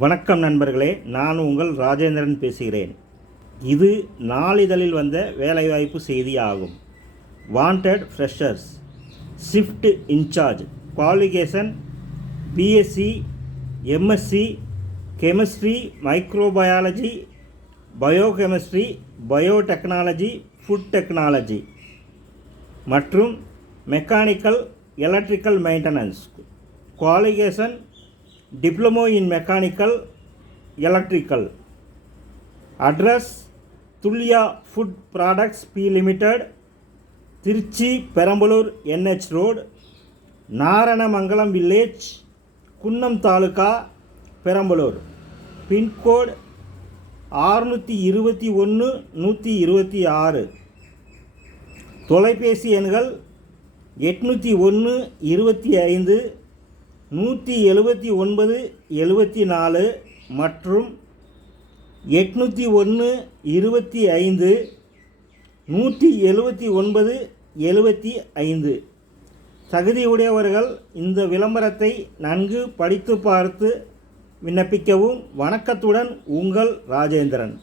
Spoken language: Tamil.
வணக்கம் நண்பர்களே, நான் உங்கள் ராஜேந்திரன் பேசுகிறேன். இது நாளிதழில் வந்த வேலைவாய்ப்பு செய்தி ஆகும். Wanted freshers, shift in charge, qualification BSc, MSc, chemistry, microbiology, biochemistry, biotechnology, food technology மற்றும் mechanical electrical maintenance. Qualification diploma in mechanical electrical. Address Thulliya food products P limited, Trichy Perambalur NH road, Naranamangalam village, Kunnam taluka, Perambalur. Pin code 621-126. தொலைபேசி எண்கள் 801-25-179-74 மற்றும் 801-25-179-75. தகுதியுடையவர்கள் இந்த விளம்பரத்தை நன்கு படித்து பார்த்து விண்ணப்பிக்கவும். வணக்கத்துடன் உங்கள் ராஜேந்திரன்.